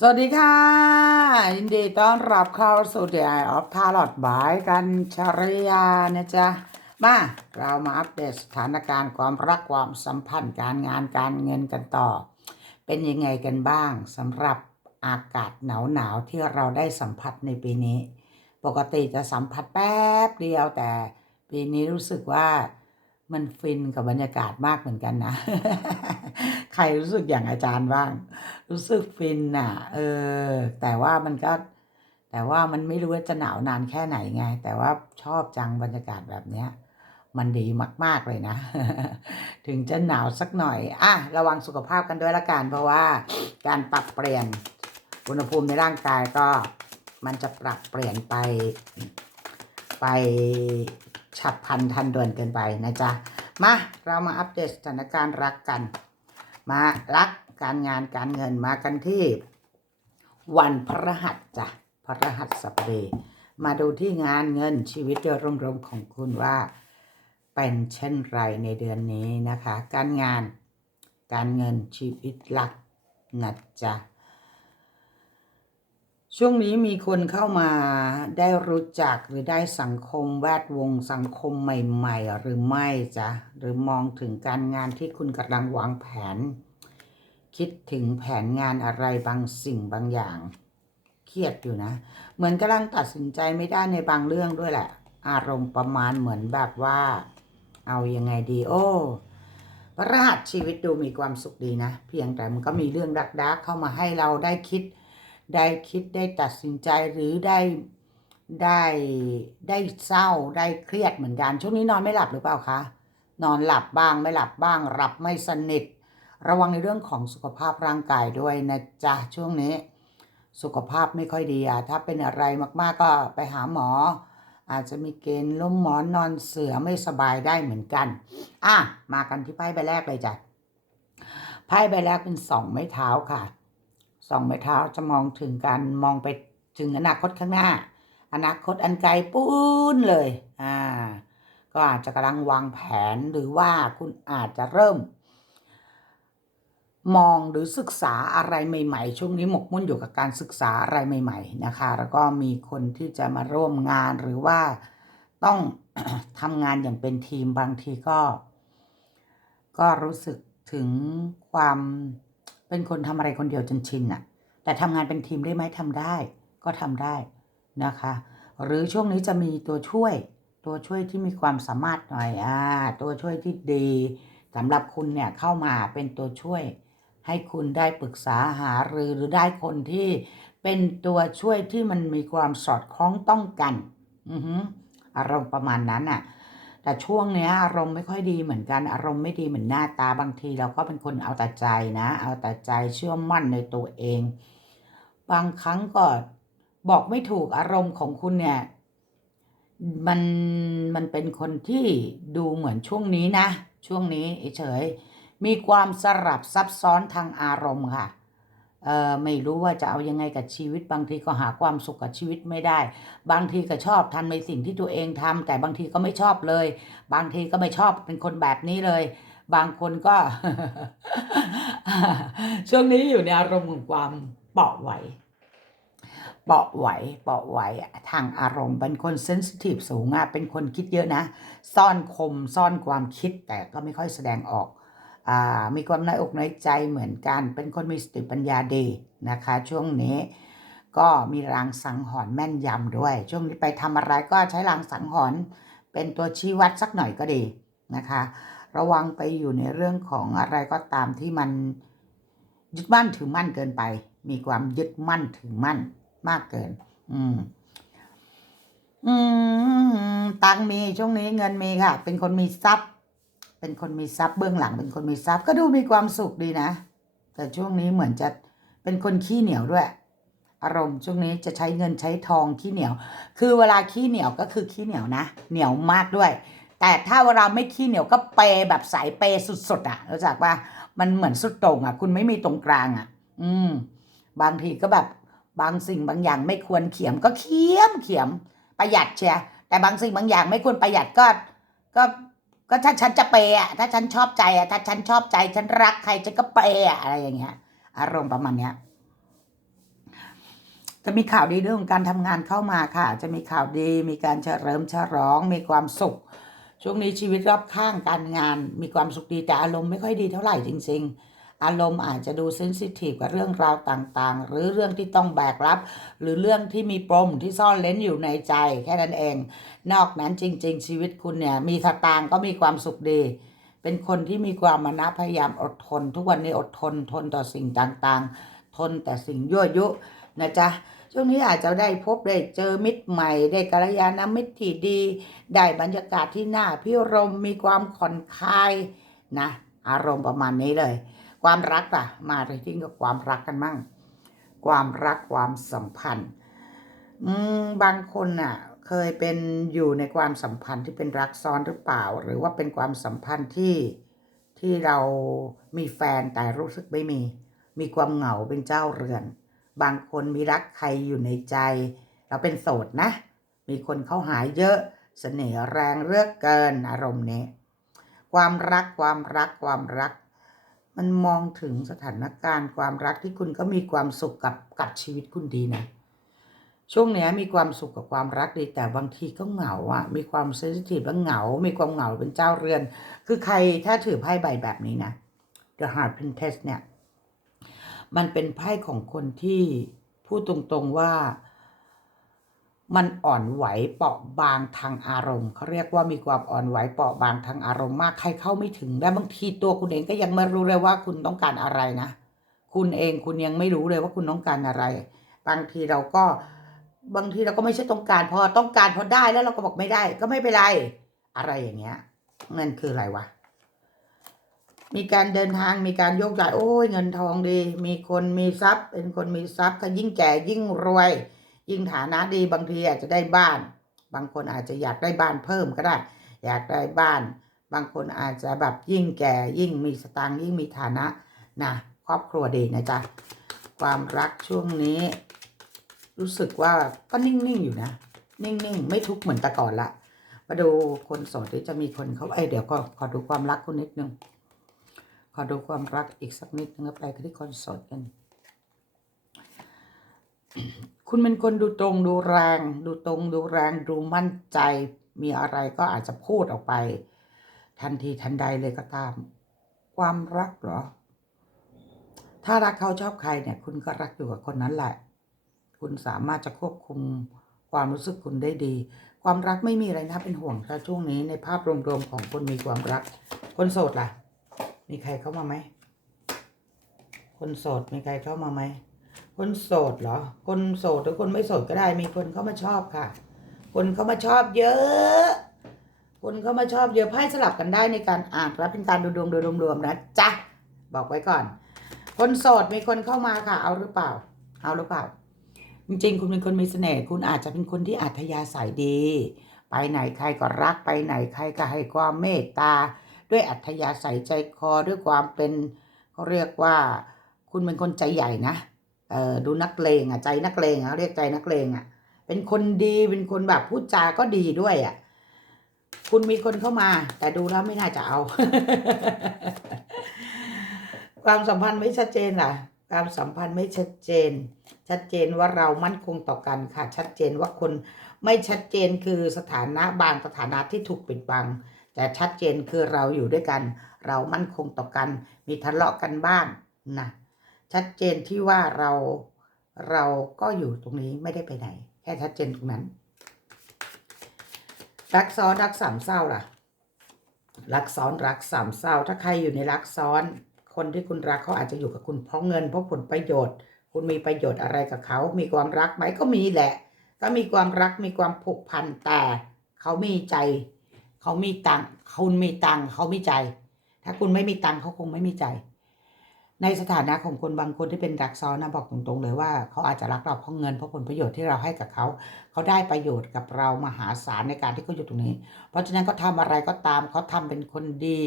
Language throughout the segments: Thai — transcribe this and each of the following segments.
สวัสดีค่ะ ยินดีต้อนรับเข้าสู่ The Eye of Tarot บายกันชริยานะจ๊ะ มาเรามาอัปเดตสถานการณ์ความรักความสัมพันธ์การงานการเงินกันต่อ เป็นยังไงกันบ้างสำหรับอากาศหนาวหนาวๆที่เราได้สัมผัสในปีนี้ ปกติจะสัมผัสแป๊บเดียวแต่ปีนี้รู้สึกว่า มันฟินกับบรรยากาศมากเหมือนกันนะ ใครรู้สึกอย่างอาจารย์บ้าง รู้สึกฟินน่ะ เออ แต่ว่ามันก็ แต่ว่ามันไม่รู้ว่าจะหนาวนานแค่ไหนไง แต่ว่าชอบจังบรรยากาศแบบเนี้ย มันดีมาก ๆเลยนะ ถึงจะหนาวสักหน่อย อะ ระวังสุขภาพกันด้วยละกัน เพราะว่าการปรับเปลี่ยนอุณหภูมิในร่างกายก็มันจะปรับเปลี่ยนไปไป ฉับพลันทันด่วนเกินไปนะจ๊ะ มาเรามาอัปเดตสถานการณ์รักกัน มารักการงานการเงินมากันที่ วันพระหัสจ้ะพระหัสสบดีมาดูที่งานเงินชีวิตโดยรวมๆของคุณว่า เป็นเช่นไรในเดือนนี้นะคะ การงานการเงินชีวิตหลักนะจ๊ะ ช่วงนี้มีคนเข้ามาได้รู้จักหรือได้สังคมแวดวงสังคมใหม่ ๆ หรือไม่จ๊ะหรือมองถึงการงานที่คุณกำลังวางแผน คิดถึงแผนงานอะไรบางสิ่งบางอย่าง เครียดอยู่นะ เหมือนกำลังตัดสินใจไม่ได้ในบางเรื่องด้วยแหละ อารมณ์ประมาณเหมือนแบบว่า เอายังไงดีโอ้พระรหัสชีวิตดูมีความสุขดีนะ เพียงแต่มันก็มีเรื่องดักๆเข้ามาให้เราได้คิด ได้คิดได้ตัดสินใจหรือได้ได้ได้เศร้าได้เครียดเหมือนกัน ช่วงนี้นอนไม่หลับหรือเปล่าคะนอนหลับบ้างไม่หลับบ้างหลับไม่สนิท ระวังในเรื่องของสุขภาพร่างกายด้วยนะจ๊ะช่วงนี้ สุขภาพไม่ค่อยดีอะถ้าเป็นอะไรมากๆก็ไปหาหมอ อาจจะมีเกณฑ์ล้มหมอนนอนเสือไม่สบายได้เหมือนกันอะมากันที่ไพ่ใบแรกเลยจ้ะไพ่ใบแรกเป็นสองไม้เท้าค่ะ สองไม้เท้าจะมองถึงการมองไปถึงอนาคตข้างหน้า อนาคตอันไกลปูนเลย อ่า ก็อาจจะกำลังวางแผนหรือว่าคุณอาจจะเริ่ม มองหรือศึกษาอะไรใหม่ ๆ ช่วงนี้หมกมุ่นอยู่กับการศึกษาอะไรใหม่ ๆ นะคะ แล้วก็มีคนที่จะมาร่วมงานหรือว่าต้องทำงานอย่างเป็นทีมบางทีก็ ก็รู้สึกถึงความ เป็นคนทำอะไรคนเดียวจนชินอะแต่ทำงานเป็นทีมได้ไหมทำได้ก็ทำได้นะคะ หรือช่วงนี้จะมีตัวช่วย ตัวช่วยที่มีความสามารถหน่อยอ่าตัวช่วยที่ดีสำหรับคุณเนี่ยเข้ามาเป็นตัวช่วย ให้คุณได้ปรึกษาหารือหรือได้คนที่เป็นตัวช่วยที่มันมีความสอดคล้องต้องกัน อือฮึอารมณ์ประมาณนั้นอะ แต่ช่วงเนี้ยอารมณ์ไม่ค่อยดีเหมือนกันอารมณ์ไม่ดีเหมือนหน้าตาบางทีเราก็เป็นคนเอาแต่ใจนะ เอาแต่ใจเชื่อมั่นในตัวเอง บางครั้งก็บอกไม่ถูกอารมณ์ของคุณเนี่ยมันมันเป็นคนที่ดูเหมือนช่วงนี้นะ ช่วงนี้เฉยมีความสลับซับซ้อนทางอารมณ์ค่ะ เออไม่รู้ว่าจะเอายังไงกับชีวิต บางทีก็หาความสุขกับชีวิตไม่ได้ บางทีก็ชอบทำในสิ่งที่ตัวเองทำแต่บางทีก็ไม่ชอบเลย บางทีก็ไม่ชอบเป็นคนแบบนี้เลย บางคนก็ ช่วงนี้อยู่ในอารมณ์ของความเปราะไหวเปราะไหวเปราะไหวทางอารมณ์เป็นคนเซนซิทีฟสูงอะเป็นคนคิดเยอะนะ ซ่อนคมซ่อนความคิดแต่ก็ไม่ค่อยแสดงออก มีความน้อยอกน้อยใจเหมือนกัน เป็นคนมีสติปัญญาดีนะคะ ช่วงนี้ก็มีรางสังหรณ์แม่นยำด้วย ช่วงนี้ไปทำอะไรก็ใช้รางสังหรณ์เป็นตัวชี้วัดสักหน่อยก็ดีนะคะ ระวังไปอยู่ในเรื่องของอะไรก็ตามที่มันยึดมั่นถือมั่นเกินไป มีความยึดมั่นถือมั่นมากเกิน อืม อืม ตังมีช่วงนี้เงินมีค่ะ เป็นคนมีทรัพย์ เป็นคนมีทรัพย์เบื้องหลังเป็นคนมีทรัพย์ก็ดูมีความสุขดีนะ แต่ช่วงนี้เหมือนจะเป็นคนขี้เหนียวด้วย อารมณ์ช่วงนี้จะใช้เงินใช้ทองขี้เหนียว คือเวลาขี้เหนียวก็คือขี้เหนียวนะ เหนียวมากด้วย แต่ถ้าเวลาไม่ขี้เหนียวก็เปย์แบบสายเปย์สุดๆอะรู้จักว่ามันเหมือนสุดต่งอะ คุณไม่มีตรงกลางอะ อืม บางทีก็แบบบางสิ่งบางอย่างไม่ควรเขียมก็เขียมเขียมประหยัดเชียแต่บางสิ่งบางอย่างไม่ควรประหยัดก็ก็ ก็ถ้าฉันจะเปย์อะถ้าฉันชอบใจอะถ้าฉันชอบใจ ฉันรักใครฉันก็เปย์อะอะไรอย่างเงี้ย อารมณ์ประมาณเนี้ย จะมีข่าวดีเรื่องของการทำงานเข้ามาค่ะ จะมีข่าวดี มีการเฉลิมฉลอง มีความสุข ช่วงนี้ชีวิตรอบข้างการงาน มีความสุขดีแต่อารมณ์ไม่ค่อยดีเท่าไหร่จริง ๆ อารมณ์อาจจะดูเซนซิทีฟกับเรื่องราวต่างๆ หรือเรื่องที่ต้องแบกรับ หรือเรื่องที่มีปมที่ซ่อนเล้นอยู่ในใจแค่นั้นเอง นอกนั้นจริง ๆ ชีวิตคุณเนี่ยมีสตางก็มีความสุขดี เป็นคนที่มีความมานะพยายามอดทน ทุกวันนี้อดทนทนต่อสิ่งต่างๆ ทนแต่สิ่งยั่วยุนะจ๊ะช่วงนี้อาจจะได้พบได้เจอมิตรใหม่ ได้กัลยาณมิตรที่ดี ได้บรรยากาศที่น่าพิรมมีความผ่อนคลายนะ อารมณ์ประมาณนี้เลย ความรักล่ะ มาไปที่กับความรักกันมั่ง ความรักความสัมพันธ์อืมบางคนน่ะ เคยเป็นอยู่ในความสัมพันธ์ที่เป็นรักซ้อนหรือเปล่า หรือว่าเป็นความสัมพันธ์ที่ที่เรามีแฟนแต่รู้สึกไม่มี มีความเหงาเป็นเจ้าเรือน บางคนมีรักใครอยู่ในใจ เราเป็นโสดนะ มีคนเข้าหาเยอะเสน่ห์แรงเลือกเกินอารมณ์นี้ ความรักความรักความรัก มันมองถึงสถานการณ์ความรักที่คุณก็มีความสุขกับกับชีวิตคุณดีนะ ช่วงนี้มีความสุขกับความรักดี แต่บางทีก็เหงาอะ มีความเซนซิทีฟและเหงา มีความเหงาเป็นเจ้าเรือน คือใครถ้าถือไพ่ใบแบบนี้นะ The Heart Princess เนี่ย มันเป็นไพ่ของคนที่พูดตรงๆว่า มันอ่อนไหวเปราะบางทางอารมณ์เขาเรียกว่ามีความอ่อนไหวเปราะบางทางอารมณ์มากใครเข้าไม่ถึงและบางทีตัวคุณเองก็ยังไม่รู้เลยว่าคุณต้องการอะไรนะ คุณเองคุณยังไม่รู้เลยว่าคุณต้องการอะไร บางทีเราก็บางทีเราก็ไม่ใช่ต้องการ พอต้องการพอได้แล้วเราก็บอกไม่ได้ ก็ไม่เป็นไรอะไรอย่างเงี้ยนั่นคืออะไรวะมีการเดินทางมีการโยกย้ายโอ้ยเงินทองดี มีคนมีทรัพย์ เป็นคนมีทรัพย์ก็ยิ่งแก่ยิ่งรวย ยิ่งฐานะดีบางทีอาจจะได้บ้าน บางคนอาจจะอยากได้บ้านเพิ่มก็ได้ อยากได้บ้าน บางคนอาจจะแบบยิ่งแก่ยิ่งมีสตางค์ยิ่งมีฐานะนะครอบครัวดีนะจ๊ะความรักช่วงนี้ รู้สึกว่าก็นิ่งๆอยู่นะ นิ่งๆ ไม่ทุกข์เหมือนแต่ก่อนละมาดูคนโสดที่จะมีคนเขาไอยเดี๋ยวก็ขอดูความรักคุณนิดนึงขอดูความรักอีกสักนิดนึงแล้วไปที่คนโสดกัน คุณเป็นคนดูตรงดูแรง ดูตรงดูแรงดูมั่นใจ มีอะไรก็อาจจะพูดออกไป ทันทีทันใดเลยก็ตาม ความรักเหรอ ถ้ารักเขาชอบใครเนี่ย คุณก็รักอยู่กับคนนั้นแหละ คุณสามารถจะควบคุมความรู้สึกคุณได้ดี ความรักไม่มีอะไรนะเป็นห่วงแต่ช่วงนี้ในภาพรวมๆของคนมีความรัก คนโสดล่ะ มีใครเข้ามาไหม คนโสดมีใครเข้ามาไหม คนโสดเหรอ คนโสดหรือคนไม่โสดก็ได้มีคนเข้ามาชอบค่ะ คนเข้ามาชอบเยอะ คนเข้ามาชอบเยอะไพ่สลับกันได้ในการอ่านและเป็นการดูดวงโดยรวมๆนะจ๊ะบอกไว้ก่อน คนโสดมีคนเข้ามาค่ะ เอาหรือเปล่า เอาหรือเปล่า จริงๆ คุณเป็นคนมีเสน่ห์คุณอาจจะเป็นคนที่อัธยาศัยดี ไปไหนใครก็รักไปไหนใครก็ให้ความเมตตา ด้วยอัธยาศัยใจคอด้วยความเป็นเขาเรียกว่า คุณเป็นคนใจใหญ่นะ เออดูนักเลงอะใจนักเลงอะเขาเรียกใจนักเลงอะ เป็นคนดีเป็นคนแบบพูดจาก็ดีด้วยอะคุณมีคนเข้ามา แต่ดูแล้วไม่น่าจะเอา ความสัมพันธ์ไม่ชัดเจนล่ะ ความสัมพันธ์ไม่ชัดเจน ชัดเจนว่าเรามั่นคงต่อกันค่ะ ชัดเจนว่าคนไม่ชัดเจนคือสถานะบางสถานะที่ถูกปิดบัง แต่ชัดเจนคือเราอยู่ด้วยกัน เรามั่นคงต่อกัน มีทะเลาะกันบ้างนะ ชัดเจนที่ว่าเราเราก็อยู่ตรงนี้ไม่ได้ไปไหน แค่ชัดเจนตรงนั้นรักซ้อนรักสามเศร้าล่ะ รักซ้อนรักสามเศร้า ถ้าใครอยู่ในรักซ้อน คนที่คุณรักเขาอาจจะอยู่กับคุณเพราะเงินเพราะผลประโยชน์ คุณมีประโยชน์อะไรกับเขา มีความรักไหมก็มีแหละ ก็มีความรักมีความผูกพันแต่เขามีใจ เขามีตังคุณมีตังเขามีใจ ถ้าคุณไม่มีตังเขาคงไม่มีใจ ในสถานะของคนบางคนที่เป็นรักซ้อนนะบอกตรงๆเลยว่าเขาอาจจะรักเราเพราะเงินเพราะผลประโยชน์ที่เราให้กับเขาเขาได้ประโยชน์กับเรามหาศาลในการที่เขาอยู่ตรงนี้ เพราะฉะนั้นเขาทำอะไรก็ตามเขาทำเป็นคนดี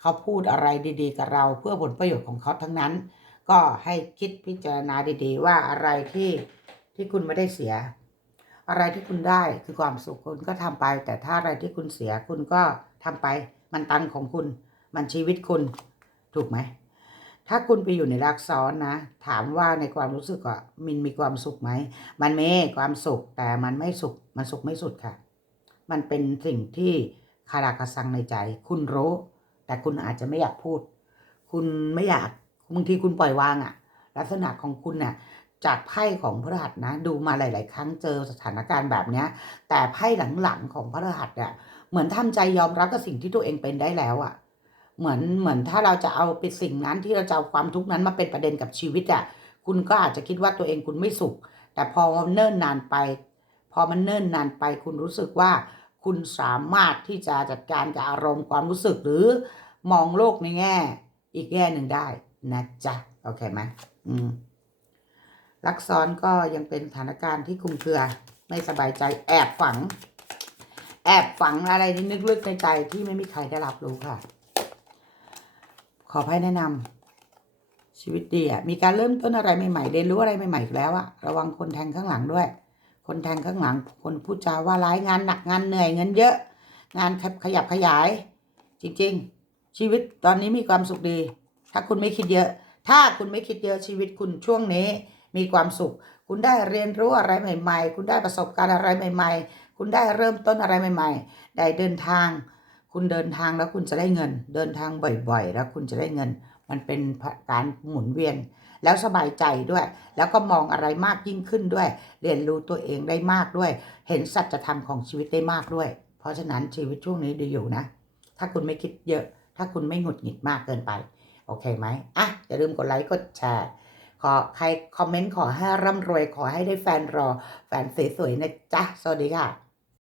เขาพูดอะไรดีๆ กับเราเพื่อผลประโยชน์ของเขาทั้งนั้น ก็ให้คิดพิจารณาดีๆ ว่าอะไรที่ที่คุณไม่ได้เสีย อะไรที่คุณได้คือความสุขคุณก็ทำไป แต่ถ้าอะไรที่คุณเสียคุณก็ทำไปมันตันของคุณ มันชีวิตคุณถูกไหม ถ้าคุณไปอยู่ในรักซ้อนนะ ถามว่าในความรู้สึกอะมินมีความสุขไหม มันมีความสุขแต่มันไม่สุข มันสุขไม่สุดค่ะ มันเป็นสิ่งที่คาราคาซังในใจ คุณรู้ แต่คุณอาจจะไม่อยากพูด คุณไม่อยากบางทีคุณปล่อยวางอะลักษณะของคุณน่ะจากไพ่ของพระรหัสนะ ดูมาหลาย ๆ ครั้งเจอสถานการณ์แบบเนี้ย แต่ไพ่หลังๆของพระรหัสเนี่ยเหมือนทำใจยอมรับกับสิ่งที่ตัวเองเป็นได้แล้วอะ เหมือนเหมือนถ้าเราจะเอาเป็นสิ่งนั้นที่เราจะเอาความทุกข์นั้นมาเป็นประเด็นกับชีวิตอะคุณก็อาจจะคิดว่าตัวเองคุณไม่สุข แต่พอเนิ่นนานไป พอมันเนิ่นนานไป คุณรู้สึกว่าคุณสามารถที่จะจัดการกับอารมณ์ความรู้สึกหรือมองโลกในแง่ อีกแง่หนึ่งได้นะจ๊ะโอเคไหมอืมลักซ้อนก็ยังเป็นสถานการณ์ที่คุมเครือ ไม่สบายใจแอบฝัง แอบฝังอะไรที่นึกลึกในใจที่ไม่มีใครได้รับรู้ค่ะ ขอให้แนะนำชีวิตดีอะมีการเริ่มต้นอะไรใหม่ๆเรียนรู้อะไรใหม่ๆแล้วอะระวังคนแทงข้างหลังด้วย คนแทงข้างหลัง คนพูดจาว่าร้ายงานหนักงานเหนื่อยเงินเยอะ งานขยับขยาย จริงๆ ชีวิตตอนนี้มีความสุขดี ถ้าคุณไม่คิดเยอะ ถ้าคุณไม่คิดเยอะชีวิตคุณช่วงนี้ มีความสุข คุณได้เรียนรู้อะไรใหม่ ๆ คุณได้ประสบการณ์อะไรใหม่ ๆ คุณได้เริ่มต้นอะไรใหม่ ๆ ได้เดินทาง คุณเดินทางแล้วคุณจะได้เงิน เดินทางบ่อยๆ แล้วคุณจะได้เงิน มันเป็นการหมุนเวียน แล้วสบายใจด้วย แล้วก็มองอะไรมากยิ่งขึ้นด้วย เรียนรู้ตัวเองได้มากด้วย เห็นสัจธรรมของชีวิตได้มากด้วย เพราะฉะนั้นชีวิตช่วงนี้ดีอยู่นะ ถ้าคุณไม่คิดเยอะ ถ้าคุณไม่หงุดหงิดมากเกินไป โอเคไหมอะอย่าลืมกดไลค์กดแชร์ขอใครคอมเมนต์ขอให้ร่ำรวยขอให้ได้แฟนรอ แฟนสวยๆนะจ๊ะ สวัสดีค่ะ